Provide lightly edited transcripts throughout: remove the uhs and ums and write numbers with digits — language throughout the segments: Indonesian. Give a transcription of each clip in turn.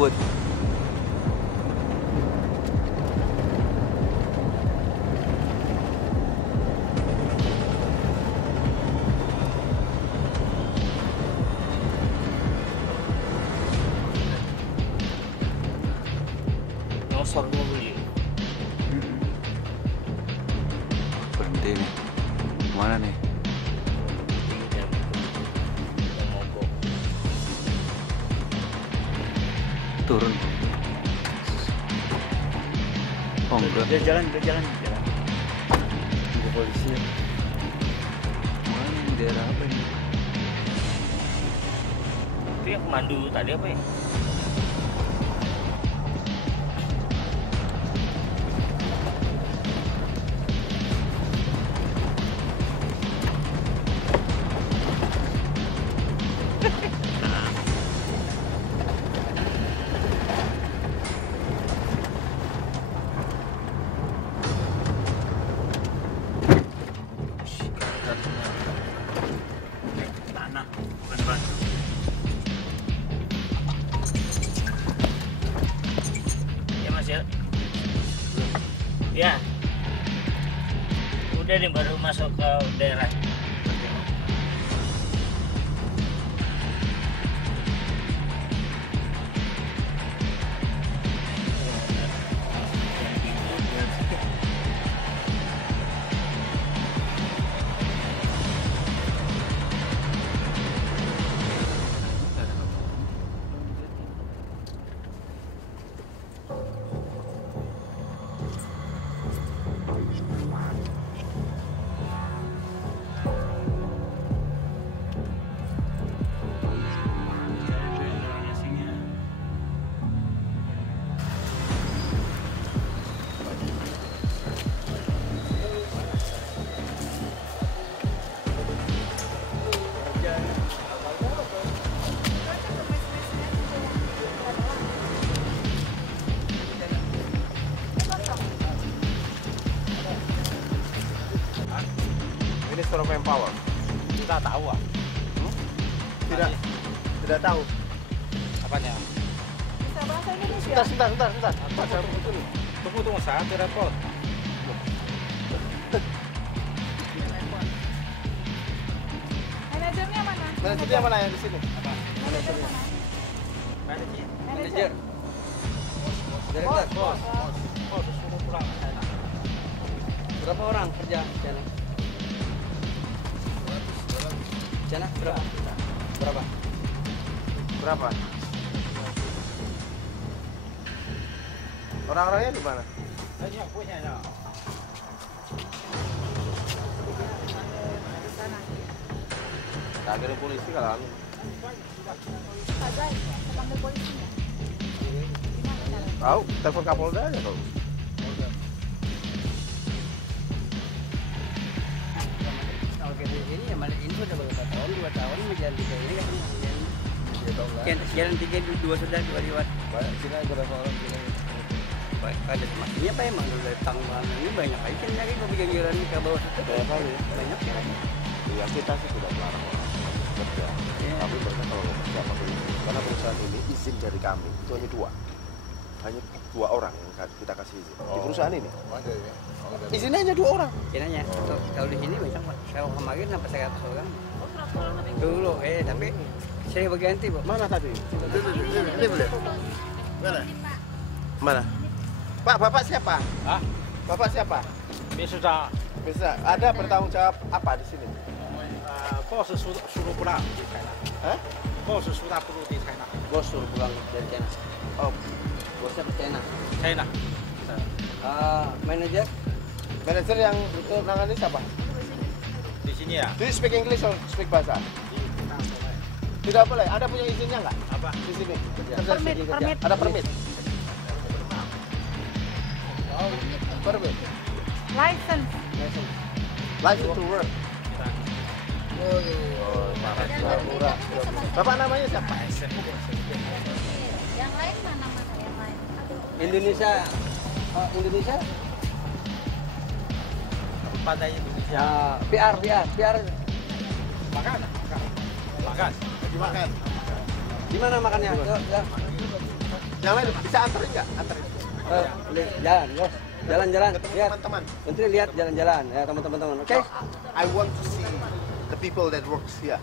jemput. Nosor mobil. Berhenti nih. Kemana nih? Turun. Oh enggak. Dia jalan. Tunggu polisi. Mana ini daerah apa ini? Itu yang pemandu tadi apa ya? Tanah, bukan batu. Ya Mas ya. Ya. Udah nih baru masuk ke daerah. Ini Surabaya Power. Kita tahu ah. Tidak tahu. Apanya? Bisa bahasa Indonesia. Sebentar. Tunggu saya telepon. Manajernya mana? Manajernya mana yang di sini? Manajer mana? Manajer. Direktur. Bos suruh pulang ke sana. Berapa orang kerja di sana? Sana berapa? Berapa? Orang-orangnya di mana? Banyak punya ya. Kagak ada polisi kalau anu. Ada, panggil polisi nggak? Tahu, telepon Kapolda aja kau. Kalau kayak ini ya malah ini sudah berapa tahun? 2 tahun menjalan 3 ini kan. Jalan 3 2 sudah 2 lewat. Banyak sini ada berapa orang sini? Ada maksudnya apa emang udah tanggal ini banyak aja kan nyari ke jalan ke bawah situ Banyak kali ya. banyak ya. Ya kita sih tidak melarang orang kerja. Tapi mereka kalau mau kerja apa boleh. Karena perusahaan ini izin dari kami itu hanya 2. Hanya 2 orang yang kita kasih izin. Di perusahaan ini. Ada ya. Izinnya hanya 2 orang. Kiranya kalau di sini banyak Pak. Kalau kemarin sampai 100 orang. Dulu tapi saya berganti Pak. Mana tadi? Ini boleh. Mana? Mana? Pak, Bapak siapa? Hah? Bapak siapa? Ini sudah Bisa ada bertanggung jawab apa di sini? bos suruh pulang di sana. Hah? Bos sudah perlu di sana. Bos suruh pulang dari China. Oh, Bosnya ke China. China. Manajer manajer yang itu nangani siapa? Di sini ya. Do you speak English or speak bahasa? Tidak boleh. Ada punya izinnya nggak? Apa? Di sini. Permit. Ada permit. Permit. License. License to work. Oh, murah. Bapak namanya siapa? Yang lain mana yang lain? Indonesia. Indonesia. Pada Indonesia. PR. Makan. Dimakan. Di mana makannya? Ya. Yang lain bisa anterin nggak? Anterin. Jalan, bos. Jalan-jalan. Ketemu Lihat. teman-teman. Menteri lihat jalan-jalan ya teman-teman. Oke? I want to see the people that works here.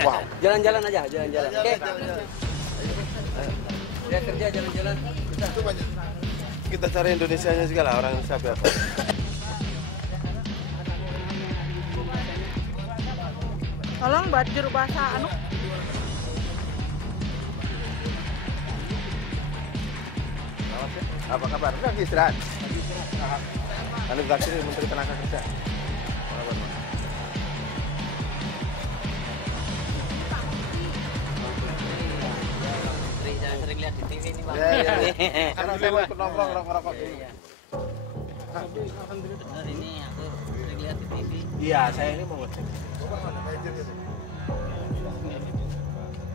Wow. Jalan-jalan aja, jalan-jalan. Oke? Jalan-jalan. Lihat kerja jalan-jalan. Bisa. Kita cari Indonesianya juga lah, orang Indonesia biasa. Tolong buat juru bahasa anu. Apa kabar? Lagi istirahat. Hanif Dakiri, Menteri Tenaga Kerja. Apa kabar, Mas? Jangan sering lihat di TV ini, Bang. Ya. Karena saya mau ikut nongkrong ngerokok. Benar ini aku sering lihat di TV. Iya, saya ini mau ngecek.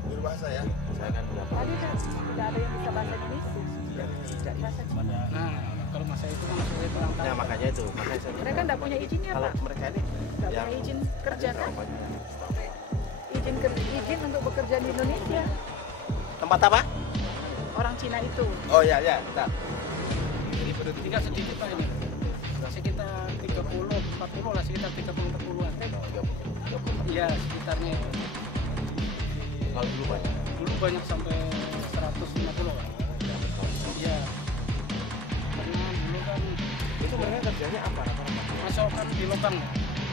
Juru bahasa ya. Saya kan udah. Tadi tidak ada yang bisa bahasa Indonesia. Bahasa Cina. Nah, kalau masa itu kan masih kurang tahu. Ya makanya itu, makanya saya. Mereka tidak punya izinnya, Kalau Pak. mereka ini Tidak punya izin kerja kan? Izin untuk bekerja di Indonesia. Tempat apa? Orang Cina itu. Oh ya, bentar. Tinggal sedikit Pak ini. Sekitar 30, 40 lah, sekitar 30-40-an. Iya, sekitarnya itu. Kalau dulu banyak. Dulu banyak sampai 150 Pak. Iya. Karena dulu kan Itu mereka kerjanya apa? masukkan di lubang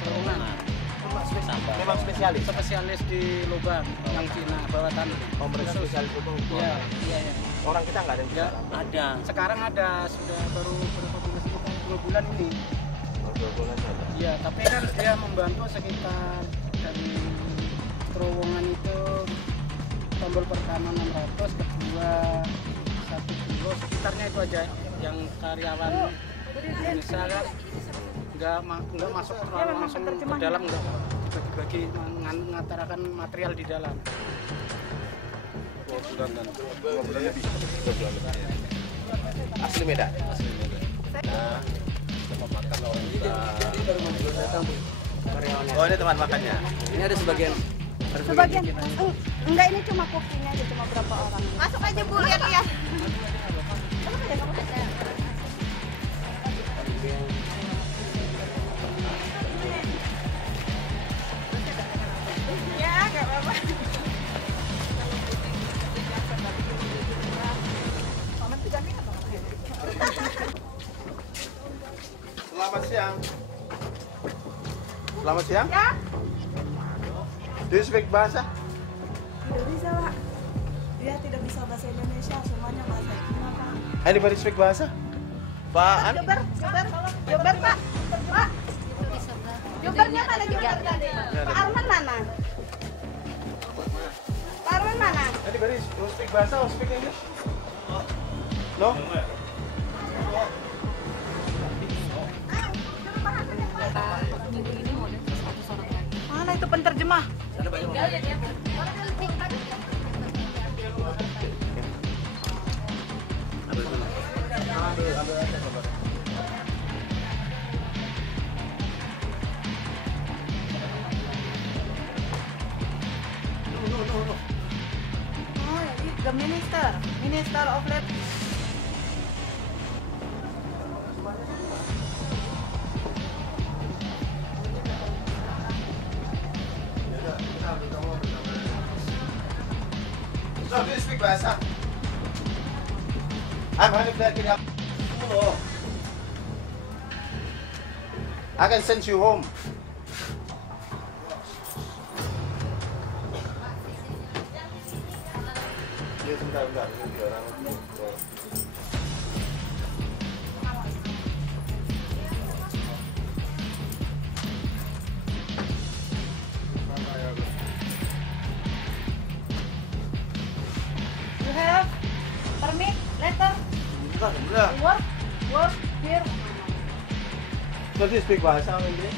terowongan. Memang spesialis. Spesialis di lubang yang Cina bawah tanah. Oh, mereka Khusus. spesialis itu. Iya, iya. Orang kita nggak ada yang Ya, bisa. ada. Sekarang ada, sudah baru berapa bulan, sekitar 2 bulan ini. Iya, tapi kan dia membantu sekitar dari terowongan itu tombol pertama 600, kedua 1 kilo, sekitarnya itu aja yang karyawan Indonesia kan nggak masuk langsung ke dalam, nggak dibagi mengantarakan material di dalam. 2 bulan lebih. Asli Medan. Nah, tempat makan orang kita. Oh, ini tempat makannya. Ini ada sebagian. Sebagian. Enggak, ini cuma cookingnya aja, cuma berapa orang. Masuk aja Bu, lihat-lihat. Ya, enggak apa-apa. Selamat siang. Selamat siang. Ya, Do you speak bahasa? Tidak bisa, Pak. Dia tidak bisa bahasa Indonesia, semuanya bahasa Cina, Pak. Anybody speak bahasa? Pak An? Jember, Pak. Pak. Jembernya mana Jember tadi? Pak Arman mana? Pak Arman mana? Anybody who speak bahasa or speak English? No? Mana itu penterjemah? Oh, ini the Minister of Labor. So, do you speak bahasa? I'm Hanif Dakiri. I can send you home. Ya, bentar. Ini dia orang. You have permit, letter, Bentar. work here. So, do you speak bahasa English?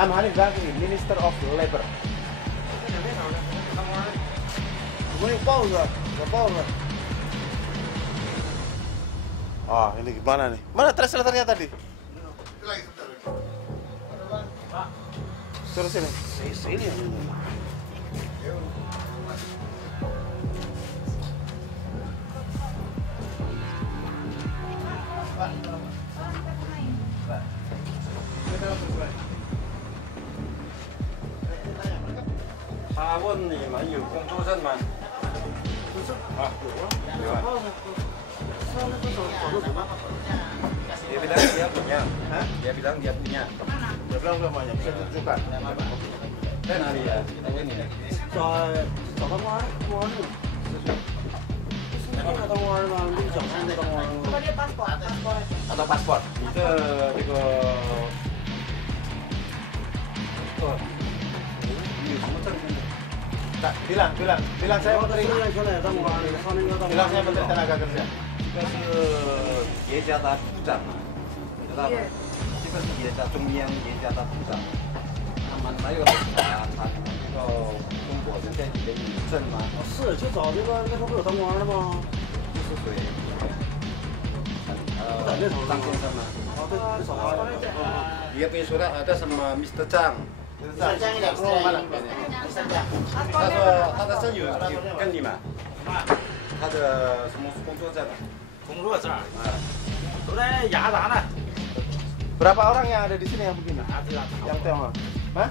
I'm Hanif Dakiri, Minister of Labor. Gue pausa. Ah, ini gimana nih? Mana translatornya tadi? Terus ini. Sini. 问你们有工作证吗？啊，有啊。Dia bilang dia punya. Hah? Dia bilang dia punya. Dia bilang udah banyak, bisa tunjukkan. Kan hari ya. Ini. Coba dia paspor. Atau paspor. Itu 이거 Kak, bilang saya menteri. Bilang saya menteri tenaga kerja. 这个是耶加达部长嘛，知道吧？这个是耶加中央耶加达部长，他们还有查那个中国现在给你证吗？是，就找那个他不有当官的吗？就是谁？张先生吗？dia punya surat ada sama Mr. Chang。Mr. Chang ini keluar malam. 他的证有跟你吗？他的什么工作证？工作证都在雅达呢。 Berapa orang yang ada di sini yang begini? Yang Tionghoa? Hah?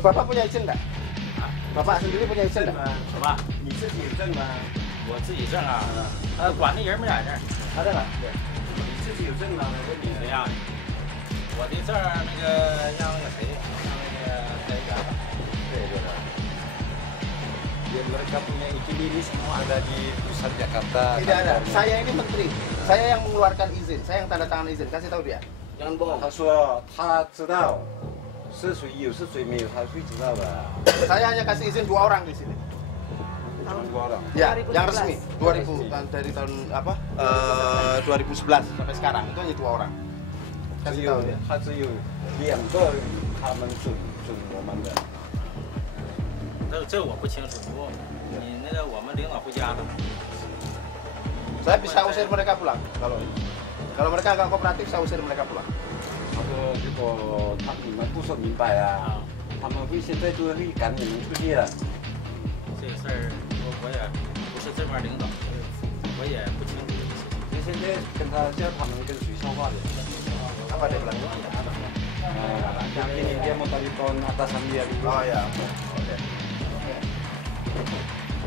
Bapak punya izin nggak? Bapak sendiri punya izin nggak? 什么？你自己有证吗？我自己证啊，管那人没在这儿。 Ada nggak? 你自己有证吗？我问你。谁呀？我的证那个让那个谁，让那个谁干的。对对对。Ya, mereka punya izin ini semua ada di pusat Jakarta. Tidak ada. Saya ini menteri. Saya yang mengeluarkan izin. Saya yang tanda tangan izin. Kasih tahu dia. Jangan bohong. 他说他知道是谁有是谁没有，他会知道的。 Saya hanya kasih izin 2 orang di sini. Cuma 2 orang. Ya, yang resmi 2000 dari tahun apa? 2011 sampai sekarang itu hanya 2 orang. Kasih tahu dia. 他只有2个他们准我们的。 这我不清楚，你那个我们领导回家的。 Saya bisa usir mereka pulang kalau mereka nggak kooperatif saya usir mereka pulang. 他说如果你们不说明白啊，他们会现在就会赶你们出去了。这个事儿我也不是这边领导，我也不清楚这个事情。你现在跟他叫他们跟谁说话的？ Apa dia bilang? Yang ini dia mau telepon atasan dia dulu. Oh ya, oke.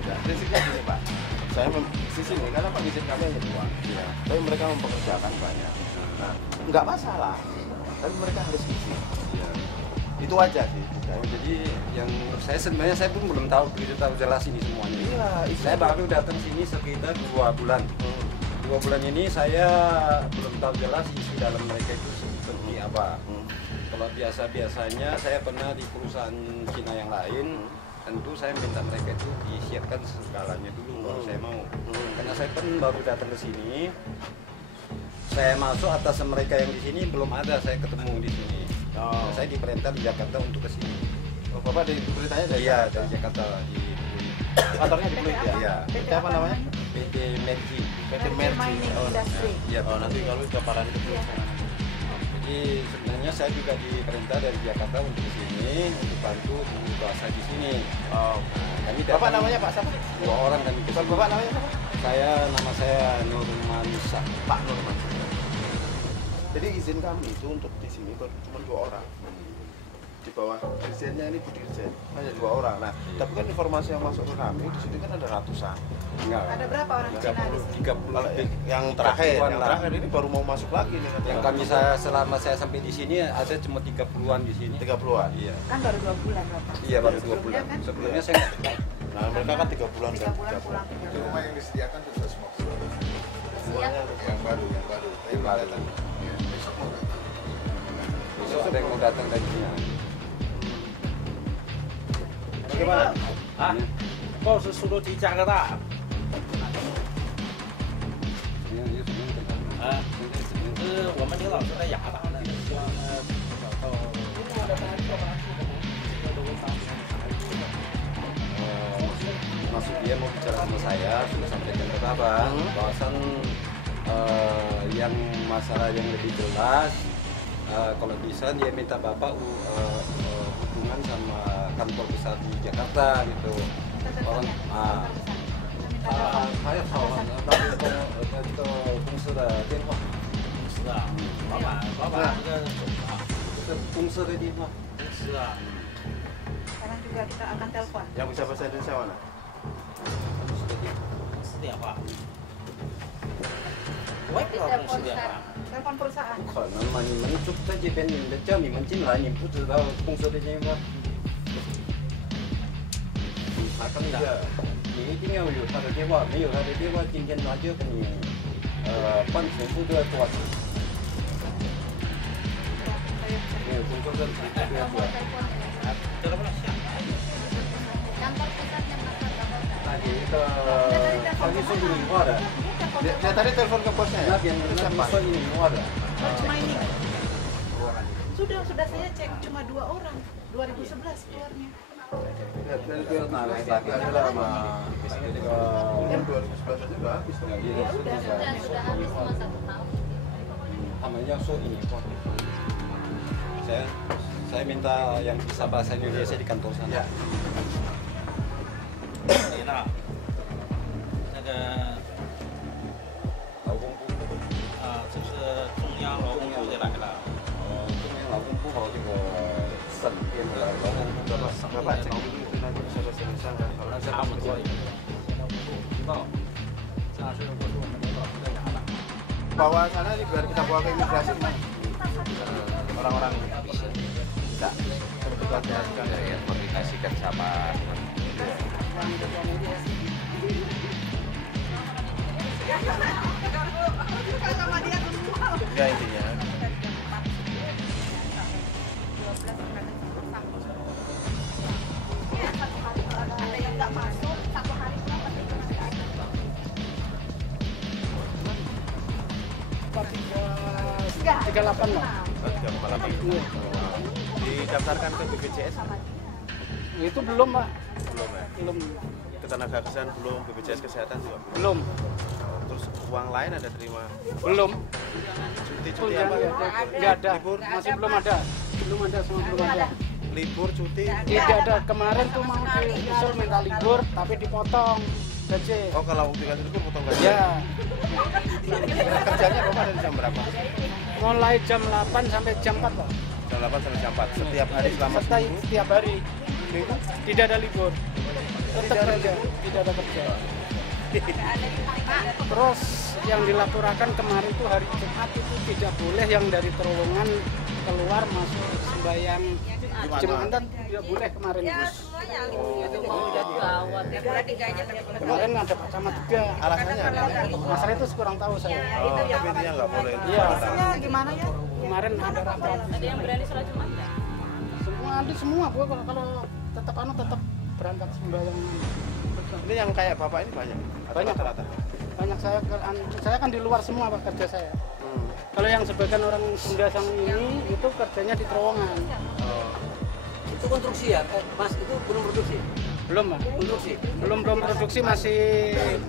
Ya, prinsipnya gini Pak, saya di sini karena Pak izin kami hanya 2, ya. Tapi mereka mempekerjakan banyak. Nah, nggak masalah, tapi mereka harus izin. Ya. Itu aja sih. Oh, jadi yang saya sebenarnya saya pun belum tahu begitu tahu jelas ini semuanya. Iya, Saya baru datang sini sekitar 2 bulan. 2 bulan ini saya belum tahu jelas isi dalam mereka itu seperti apa. Kalau biasanya saya pernah di perusahaan Cina yang lain. Tentu saya minta mereka itu disiapkan segalanya dulu kalau saya mau. Karena saya pun baru datang ke sini. Saya masuk atas mereka yang di sini belum ada saya ketemu di sini. Saya diperintah di Jakarta untuk ke sini. Oh, Bapak diberitanya dari Iya, Jakarta? dari Jakarta di Kantornya di Pluit ya? Iya. PT apa namanya? PT Mercy. PT Mercy. Oh, Iya. oh, nanti kalau kepalanya itu Jadi sebenarnya saya juga diperintah dari Jakarta untuk ke sini untuk bantu guru bahasa di sini. Oh. Kami Bapak namanya Pak siapa? 2 orang kami ke sini. Bapak namanya siapa? Nama saya Nurmansyah. Pak Nurmansyah. Jadi izin kami itu untuk di sini cuma 2 orang. Di bawah dirjennya ini Bu Dirjen hanya 2 orang. Nah, tapi kan informasi yang masuk ke kami di sini kan ada ratusan. Enggak. Ada berapa orang Cina di sini? 30 Yang terakhir ini baru mau masuk lagi nih. Yang kami selama saya sampai di sini ada cuma 30-an di sini. 30-an. Iya. Kan baru 2 bulan Bapak. Iya baru 2 bulan. Kan? Sebelumnya saya nggak tahu. Nah, mereka kan 3 bulan 3 kan. bulan pulang. Itu rumah yang disediakan sudah semua keluar. Semuanya Yang baru. Tapi belum datang. Ya, besok mau datang. Besok ada yang mau datang dari Cina. bagaimana? 啊，报是苏州提加拿大。啊，我们领导是在雅达呢，希望呢到。Maksud dia mau bicara sama saya, sudah sampaikan ke Bapak bahwasan yang masalah yang lebih jelas, kalau bisa dia minta Bapak hubungan sama kantor besar di Jakarta gitu. Orang saya tahu itu公司的电话，公司啊，老板这个公司的电话。公司啊。 Sekarang juga kita akan telepon. Yang bisa bahasa Indonesia mana? Seperti apa? Telepon perusahaan. 可能嘛，你们就在这边，你们叫你们进来，你不知道公司的电话，你查看一下，你一定要有他的电话，没有他的电话，今天他就跟你办全部都要抓起。没有工作证直接不要抓。 那你一个他就说英语话的， Dia tadi telepon ke bosnya ya? 那边说英语话的。 Cuma ini. Sudah saya cek cuma 2 orang. 2011 keluarnya. Dan itu yang naik lagi adalah sama Yang 2011 juga habis dong. Ya udah. Sudah habis cuma 1 tahun. 他们要说英语话。saya minta yang bisa bahasa Indonesia di kantor sana. Ya. 你呢？那个劳工部这是中央劳工部的来了。中央劳工部和这个省边的劳工部的省 Bapak cek dulu itu nanti bisa bahasa Indonesia nggak? Kalau 差不多。知道，这样是我是我们领导是在牙的。 bawa sana nih biar kita bawa ke imigrasi gimana? Orang-orang ini bisa. Kita lihatkan ya, koordinasikan sama. Ya intinya. Ada yang nggak masuk 1 hari pulang pasti masih ada. Tiga 38 lah. 3,8. Didaftarkan ke BPJS? Itu belum Pak. Belum ya? Belum. Ketenaga kerjaan belum, BPJS kesehatan juga Belum. Terus uang lain ada terima? Belum. Cuti apa? Nggak ada. Libur? Masih belum ada. Belum ada, semua belum ada. Libur, cuti? Tidak ada. Kemarin tuh mau disuruh minta libur tapi dipotong gaji. Oh kalau dikasih libur potong gaji? Ya. Kerjanya Bapak dari jam berapa? Mulai jam 8 sampai jam 4 Pak. Jam 8 sampai jam 4 setiap hari selama seminggu? Setiap hari. Tidak ada libur. Tetap kerja, tidak ada kerja. Terus yang dilaporkan kemarin itu hari Jumat itu tidak boleh yang dari terowongan keluar masuk sembahyang Jumatan tidak boleh kemarin. Kemarin ada Pak Camat juga. Alasannya apa? Masalah itu kurang tahu saya. Oh, tapi intinya nggak boleh. Iya. Gimana ya? Kemarin ada rapat. Ada yang berani sholat Jumat nggak? Semua Bu, kalau tetap berangkat sembahyang. Ini yang kayak Bapak ini banyak? Atau Banyak. rata-rata? Banyak saya kan di luar semua Pak kerja saya. Kalau yang sebagian orang Sundasang ini itu kerjanya di terowongan. Itu konstruksi ya, Mas? Itu belum produksi? Belum Pak. Konstruksi? Belum produksi, masih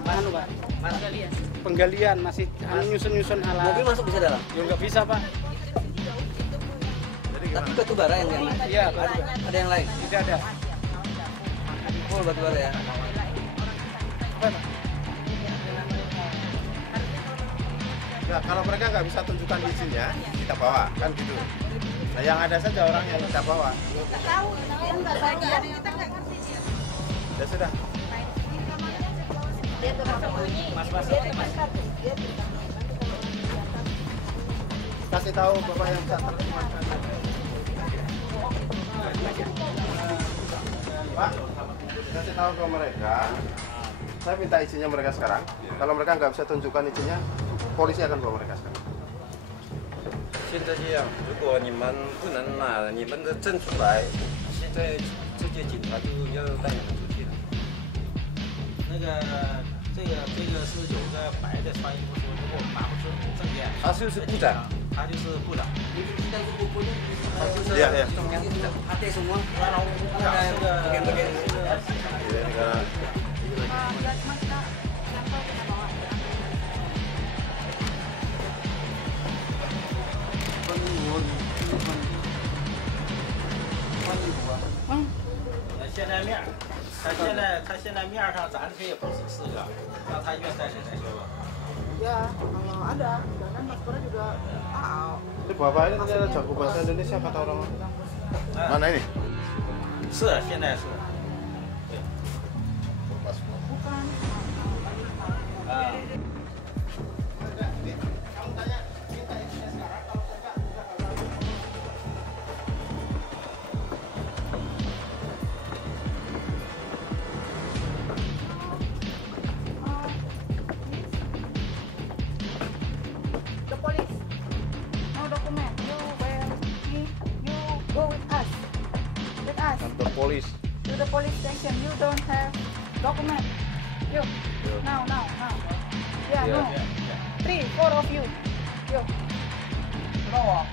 Pak. Penggalian masih nyusun alat. Mobil masuk bisa dalam? Ya nggak bisa Pak. Tapi batu bara yang Iya Pak. ada yang lain? Tidak ada. Full batu bara ya? Apa, Pak? Ya, kalau mereka nggak bisa tunjukkan izinnya, kita bawa, kan gitu. Nah, yang ada saja orang yang kita bawa. Nggak tahu, dia nggak bagian. Kita nggak ngerti dia. Ya sudah. Dia tersembunyi. Dia terangkat. Dia Kasih tahu Bapak yang bisa terjemahkan. Pak, kasih tahu ke mereka. Saya minta izinnya mereka sekarang. Kalau mereka nggak bisa tunjukkan izinnya, polisi akan bawa mereka sekarang. 现在这样，如果你们不能拿你们的证出来，现在直接警察就要带你们出去了。那个，这个是有个白的穿衣服说，如果拿不出证件，他就是部长，他就是部长。他就是Iya, iya. 中央部长，他带什么？那个bagian-bagian Jadi negara Hmm. 现在面，他现在面上咱这也不止4个，让他愿带谁带谁吧。 Ya, kalau ada, dan paspornya juga Ini Bapak ini ternyata jago bahasa Indonesia kata orang. Mana ini? 现在是。 The police. No document. You go with us. With us. The police. To the police station. You don't have document. You. Now. Yeah, no. 3, 4 of you. You. No.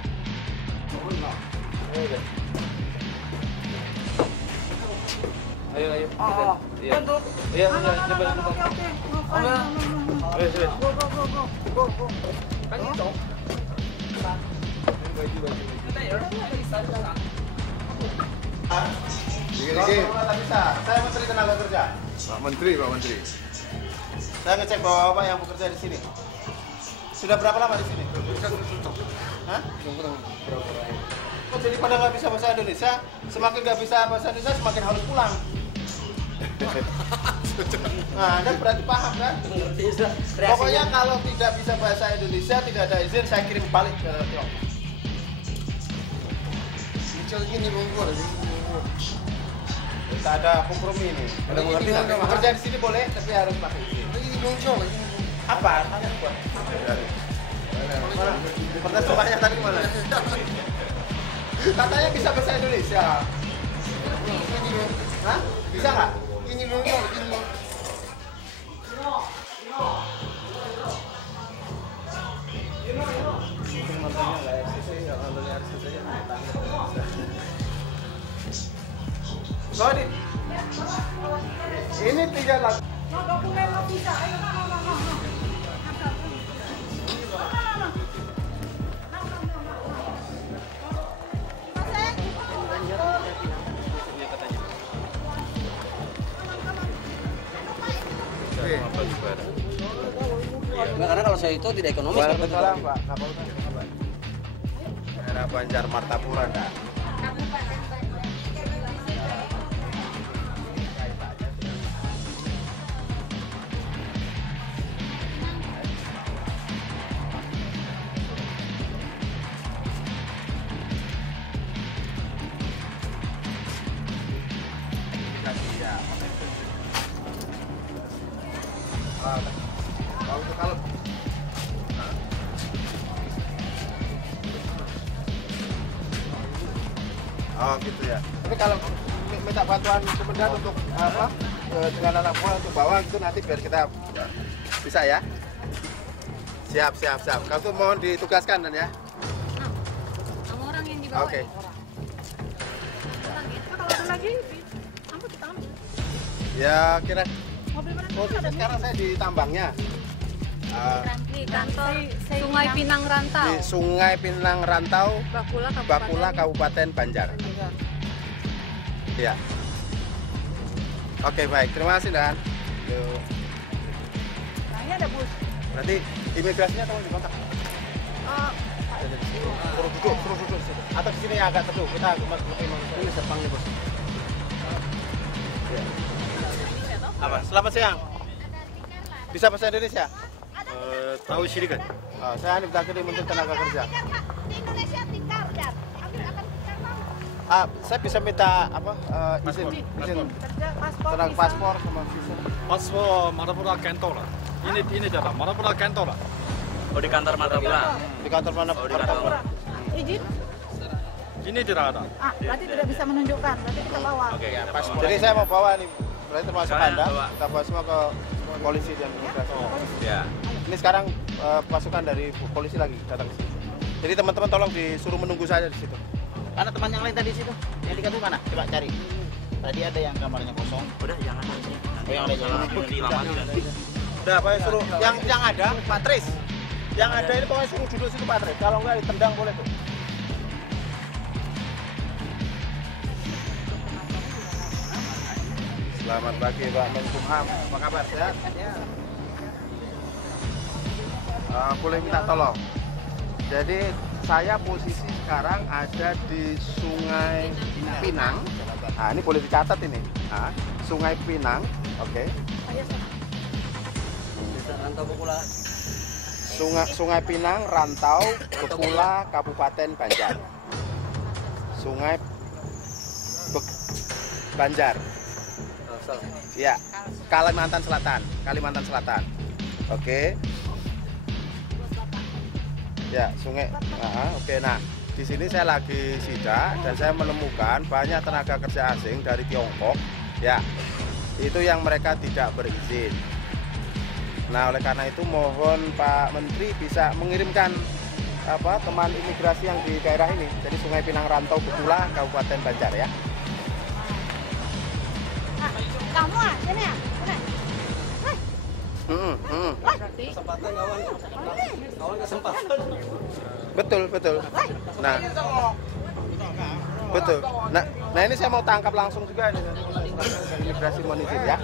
Ayo. Oh, Iya. untuk. Iya, No, coba. okay. No, fine. No. Ayo, sini. Go. Kan itu. Tak bisa. Saya Menteri Tenaga Kerja. Pak Menteri. Saya ngecek bahwa Bapak yang bekerja di sini. Sudah berapa lama di sini? Hah? Kok jadi pada nggak bisa bahasa Indonesia? Semakin nggak bisa bahasa Indonesia, semakin harus pulang. Nah, Anda berarti paham kan? Pokoknya kalau tidak bisa bahasa Indonesia, tidak ada izin, saya kirim balik ke Tiongkok. Kita ada kompromi ini. Ada mengerti nggak? Bekerja di sini boleh, tapi harus pakai izin. Apa? Mana? Pertemuannya tadi mana? Katanya bisa bahasa Indonesia. Hah? Bisa nggak? Sorry. Ini 3 lagu. No document, no visa. Ayo, no. Nah, karena kalau saya itu tidak ekonomis. Waalaikumsalam, Pak. Daerah Banjar Martapura, Kak. Kalau oh gitu ya. Tapi kalau minta bantuan Kemendan untuk apa dengan anak buah untuk bawa itu nanti biar kita bisa ya. Siap. Kalau itu mohon ditugaskan dan ya. Sama orang yang dibawa. Oke. Kalau ada lagi, kamu kita ambil. Ya kira Mobil mana? posisi sekarang saya di tambangnya. Di kantor Sungai Pinang Rantau. Di Sungai Pinang Rantau, Bakula Kabupaten Banjar. Iya. Oke baik, terima kasih Dan. Yuk. Nah, ini ada bus. Berarti imigrasinya tolong dikontak. Suruh duduk. Atau di sini yang agak teduh, kita lebih ini sepangnya bos. Apa? Selamat siang. Bisa bahasa Indonesia? Tahu sedikit. Saya Hanif Zakir, Menteri Tenaga Kerja. Di Indonesia tikar, Jar. Ambil akan tikar mau. Saya bisa minta apa? Izin Kerja paspor. tentang paspor sama visa. Paspor Marapura kantor lah. Ini jalan Marapura kantor lah. Oh, di kantor Martapura. Di kantor mana? Martapura. Izin? Ini tidak ada. Berarti tidak bisa menunjukkan. Berarti kita bawa. Oke, ya, paspor. Jadi saya mau bawa nih, berarti termasuk Sekarang Anda, bawa. kita bawa semua ke polisi dan imigrasi. Ya. Ini sekarang pasukan dari polisi lagi datang ke sini. Jadi teman-teman tolong disuruh menunggu saja di situ. Mana teman yang lain tadi situ? Yang dikasih mana? Coba cari. Tadi ada yang kamarnya kosong. Udah, jangan nanti. Oh, yang ada jangan di lama juga. Udah, Pak suruh yang ada Pak Tris. Yang ada ini pokoknya suruh duduk situ Pak Tris. Kalau enggak ditendang boleh tuh. Selamat pagi Pak Menkumham. Apa kabar? Sehat? Boleh minta tolong. Jadi saya posisi sekarang ada di Sungai Pinang, Nah, ini boleh dicatat ini. Nah, Sungai Pinang, oke. Desa Rantau Bepula. Sungai Pinang, Rantau, Bepula, Kabupaten Banjar. Sungai Banjar. Ya, Kalimantan Selatan. Oke. Ya, sungai. Oke. Nah, di sini saya lagi sidak dan saya menemukan banyak tenaga kerja asing dari Tiongkok. Ya, itu yang mereka tidak berizin. Nah, oleh karena itu mohon Pak Menteri bisa mengirimkan teman imigrasi yang di daerah ini. Jadi Sungai Pinang, Rantau, Bepula, Kabupaten Banjar ya. Kamu sini ya? Kesempatan kawan kesempatan. Betul. Nah, betul. Nah ini saya mau tangkap langsung juga ini dari imigrasi monizin ya.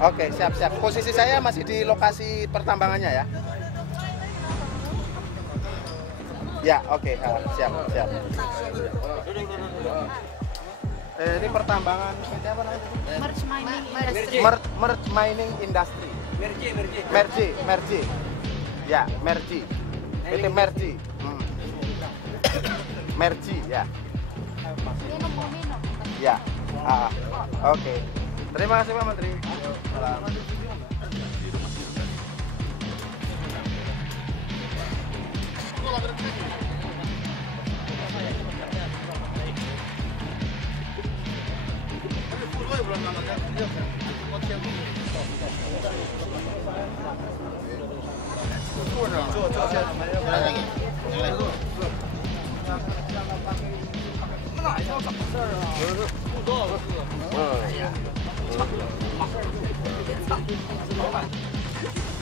Oke, siap. Posisi saya masih di lokasi pertambangannya ya. Ya, oke, siap. Ini pertambangan PT apa namanya? Merge Mining Industry. Merge. Ya, Merge. PT Merge. Merge ya. Ya. Oke. Terima kasih Pak Menteri. Salam.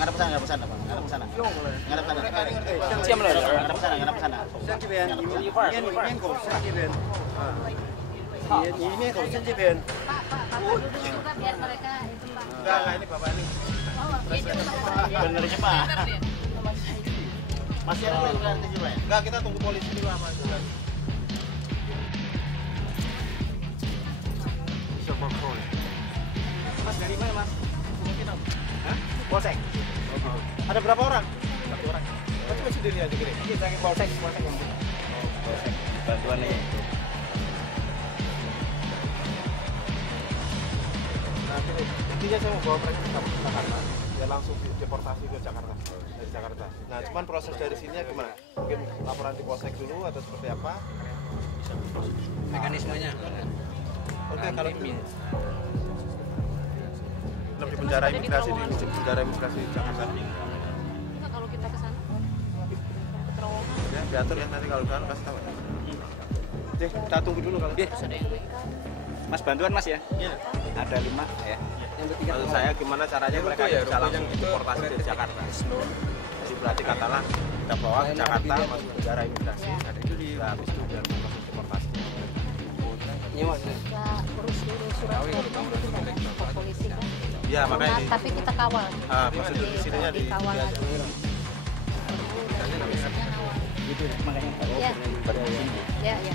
Ngadap sana. Siap loh. Ngadap sana. Ini kau sendiri. juga biar mereka itu Pak. Enggak, ini Bapak ini. Benernya Pak. Masih ada yang nanti juga ya? Enggak, kita tunggu polisi dulu sama juga. Mas dari mana Mas? Hah? Polsek. Ada berapa orang? 1 orang. Cuma sendiri aja gini. Iya, saya polsek yang Polsek. Bantuan nih. Nah, intinya saya mau bawa mereka ke Jakarta. Ya langsung deportasi ke Jakarta. Dari Jakarta. Nah, cuman proses dari sini gimana? Mungkin laporan di polsek dulu atau seperti apa? Mekanismenya. Oke, kalau gitu. Lebih penjara imigrasi di penjara imigrasi Jakarta. Enggak, kalau kita ke sana ke terowongan. Ya, diatur ya nanti kalau kan kasih tahu. Oke, kita tunggu dulu kalau. Mas bantuan Mas ya? Iya. Ada 5 ya. Yang ketiga Maksud saya gimana caranya mereka bisa langsung deportasi dari Jakarta. Jadi berarti katalah kita bawa ke Jakarta masuk penjara imigrasi, ada itu di habis itu biar masuk deportasi. Iya Mas. Kita urus dulu surat ke polisi kan. Iya, makanya di, Tapi kita kawal. maksud di sininya di kawal aja. Gitu makanya Iya. Ya, ya.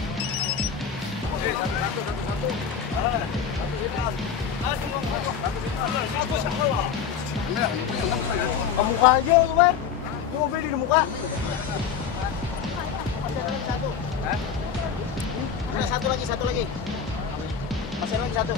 muka aja, Umar. Mobil di muka. Satu lagi. Masih lagi 1.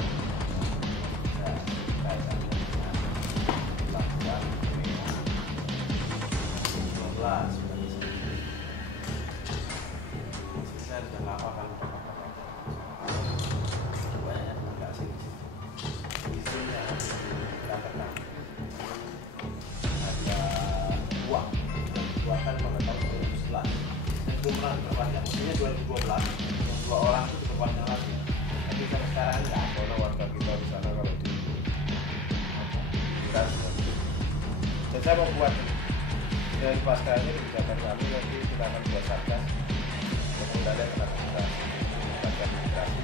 Maksudnya 2012 yang 2 orang itu diperpanjang lagi. Tapi sampai sekarang nggak ada warga kita di sana kalau di dan saya mau buat dari pasca ini kebijakan kami nanti kita akan buat satgas untuk mengendalikan administrasi pasca administrasi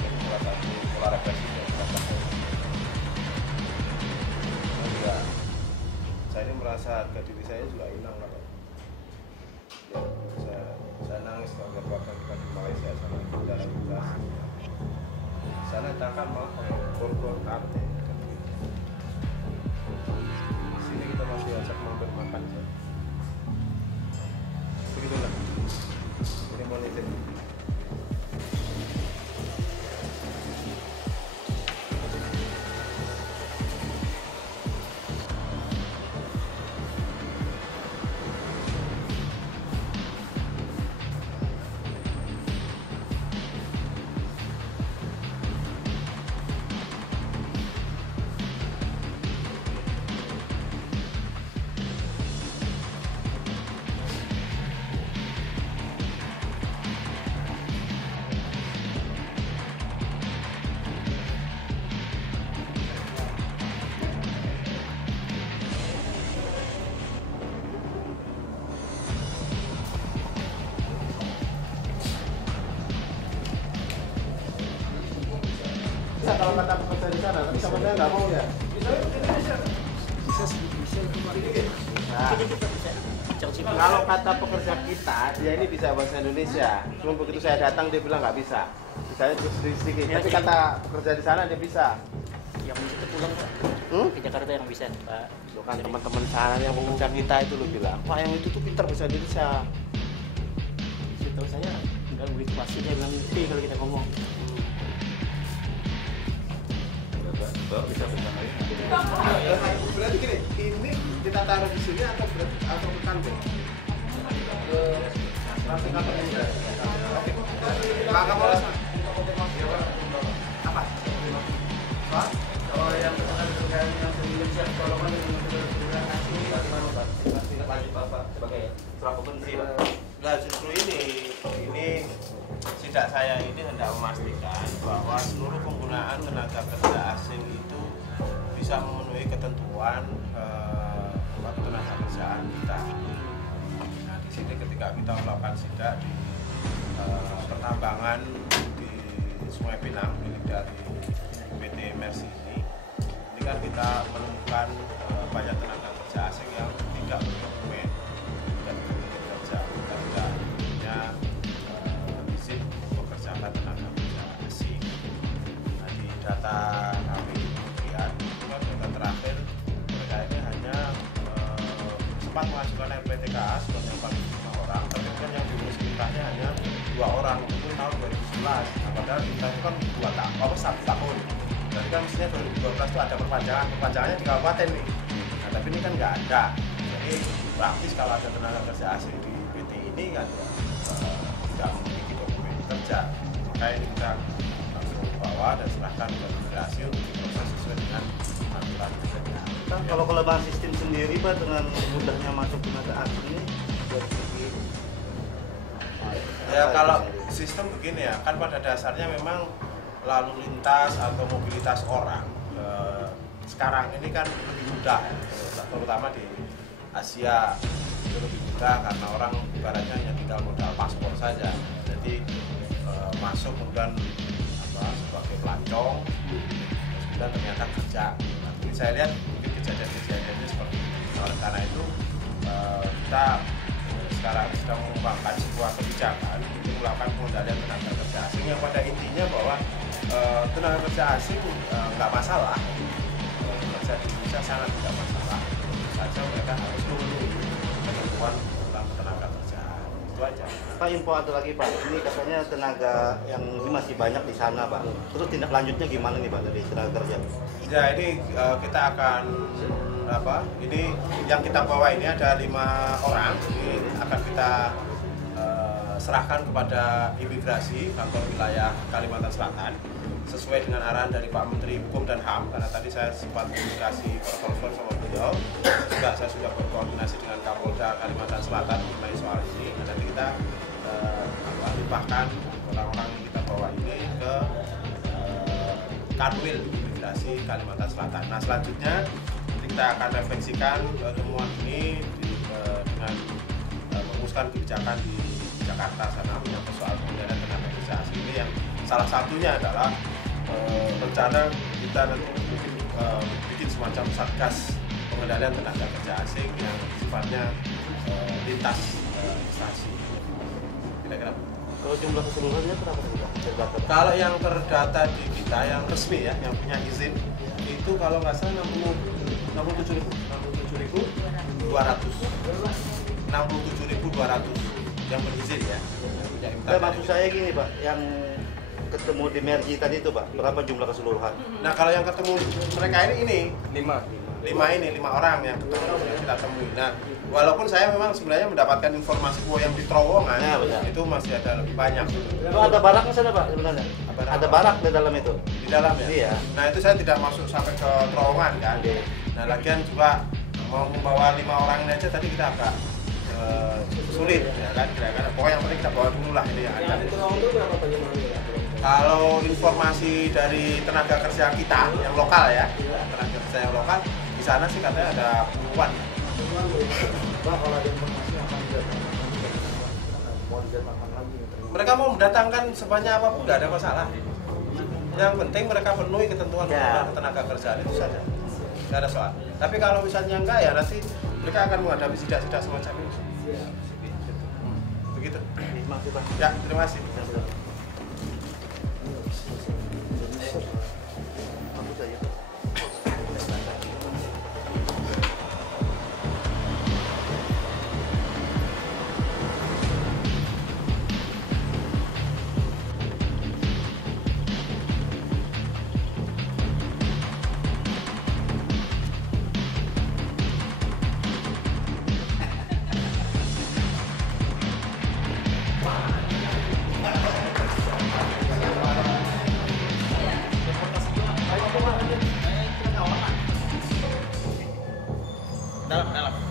jadi salah satu pola represi dari satgas juga saya ini merasa harga diri saya juga hilang kalau ya, saya nangis kalau keluarga kita di Malaysia Purwokerto. Sini kita masih ajak mampir makan. Begitulah. Ini mau nitip. Kalau kata pekerja di sana, tapi sama saya nggak mau ya. Nah, kalau kata pekerja kita, dia ini bisa bahasa Indonesia. Cuma begitu saya datang dia bilang nggak bisa. Misalnya sedikit. Tapi kata pekerja di sana dia bisa. Yang bisa pulang Pak. Ke Jakarta yang bisa Pak. Bukan teman-teman sana yang pekerja kita itu lo bilang, Pak yang itu tuh pintar bahasa Indonesia. Setahu saya nggak begitu pasti dia bilang ngerti kalau kita ngomong. Bisa bertanya. Berarti gini, ini kita taruh di sini atau ke kantor? Langsung kantor ini. Oke. Pak Kapolres. Apa? Pak? Kalau yang terkait dengan Indonesia, kalau kan bagaimana Pak? Tidak lanjut Bapak sebagai selaku menteri Pak. Nah justru ini sidak saya ini hendak memastikan bahwa seluruh penggunaan tenaga kerja asing itu bisa memenuhi ketentuan tenaga kerjaan kita. Nah di sini ketika kita melakukan sidak di pertambangan di Sungai Pinang milik dari PT Mercy ini kan kita menemukan banyak tenaga kerja asing yang tidak berdokumen dan bekerja tidak punya izin bekerjakan tenaga kerja asing. Nah di data kami kemudian data terakhir mereka ini hanya sempat mengajukan RPTKA sebanyak 45 orang, tapi kan yang diurus perintahnya hanya 2 orang itu tahun 2011. Nah, padahal kita itu kan 1 tahun. Jadi kan mestinya 2012 itu ada perpanjangannya di kabupaten nih. Nah tapi ini kan nggak ada. Jadi praktis kalau ada tenaga kerja asing di PT ini kan tidak memiliki dokumen kerja. Maka ini kita langsung bawa dan serahkan ke federasi untuk diproses sesuai dengan aturan kerja. Kan kalau kelemahan sistem sendiri Pak dengan mudahnya masuk tenaga asing ini dari segi ya kalau sistem begini ya, kan pada dasarnya memang lalu lintas atau mobilitas orang sekarang ini kan lebih mudah ya, terutama di Asia itu lebih mudah karena orang ibaratnya hanya tinggal modal paspor saja. Jadi masuk kemudian sebagai pelancong, kemudian ternyata kerja. Nah, ini saya lihat mungkin kejadian-kejadiannya seperti itu. Oleh karena itu kita sekarang sedang mengembangkan sebuah kebijakan untuk melakukan pengendalian tenaga kerja asing yang pada intinya bahwa tenaga kerja asing nggak masalah, kerja di Indonesia sangat tidak masalah, saja mereka harus memenuhi ketentuan tentang tenaga kerja, itu aja. Pak, info ada lagi Pak, ini katanya tenaga yang ini masih banyak di sana Pak, terus tindak lanjutnya gimana nih Pak dari tenaga kerja? Ya ini kita akan ini yang kita bawa ini ada 5 orang, ini akan kita serahkan kepada imigrasi kantor wilayah Kalimantan Selatan sesuai dengan arahan dari Pak Menteri Hukum dan HAM, karena tadi saya sempat komunikasi telepon sama beliau, juga saya sudah berkoordinasi dengan Kapolda Kalimantan Selatan mengenai soal ini. Nanti kita limpahkan orang-orang yang kita bawa ini ke Kanwil Imigrasi Kalimantan Selatan. Nah selanjutnya kita akan refleksikan temuan ini dengan merumuskan kebijakan di Jakarta sana menyangkut soal pengendalian tenaga kerja asing ini, yang salah satunya adalah rencana kita nanti mungkin bikin semacam satgas pengendalian tenaga kerja asing yang sifatnya lintas instansi. Kira-kira Kalau jumlah keseluruhannya berapa sih Pak? Terdata, Pak? Kalau yang terdata di kita yang resmi ya, yang punya izin itu kalau nggak salah 67.200 yang berizin ya. Yang punya Nah, maksud saya gini Pak, yang ketemu di Merji tadi itu Pak, berapa jumlah keseluruhan? Nah kalau yang ketemu mereka ini 5 orang yang ketemu yang kita temui. Nah walaupun saya memang sebenarnya mendapatkan informasi bahwa yang di terowongan Ya, itu masih ada lebih banyak. Itu ada barak di sana Pak sebenarnya? Ada barak di dalam itu? Di dalam ya? Iya. Nah itu saya tidak masuk sampai ke terowongan kan. Nah lagian juga mau membawa 5 orang ini aja tadi kita agak sulit ya kan kira-kira. Pokoknya yang penting kita bawa dulu lah ini yang ada. Kalau informasi dari tenaga kerja kita yang lokal ya, tenaga kerja yang lokal di sana sih katanya ada puluhan. Mereka mau mendatangkan sebanyak apapun nggak ada masalah. Yang penting mereka penuhi ketentuan undang-undang ketenaga kerjaan itu saja, nggak ada soal. Tapi kalau misalnya enggak ya nanti mereka akan menghadapi sidak-sidak semacam ini. Begitu. Terima kasih Pak. Ya, terima kasih. Aku saja. Dalam.